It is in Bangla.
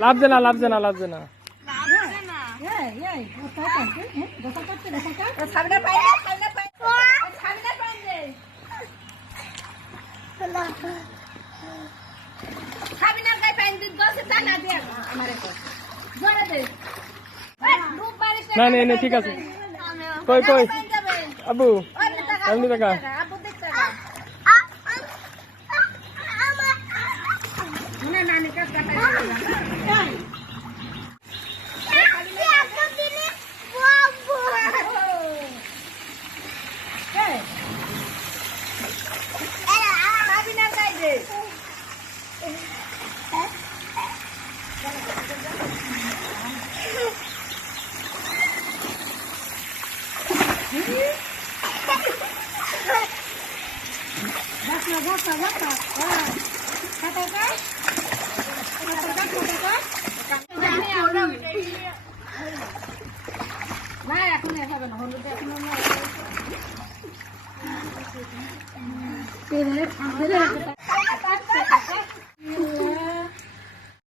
লাগছে না লাগছে না লাগছে না না না ঠিক আছে কই কই আবু এমনি টাকা না এখন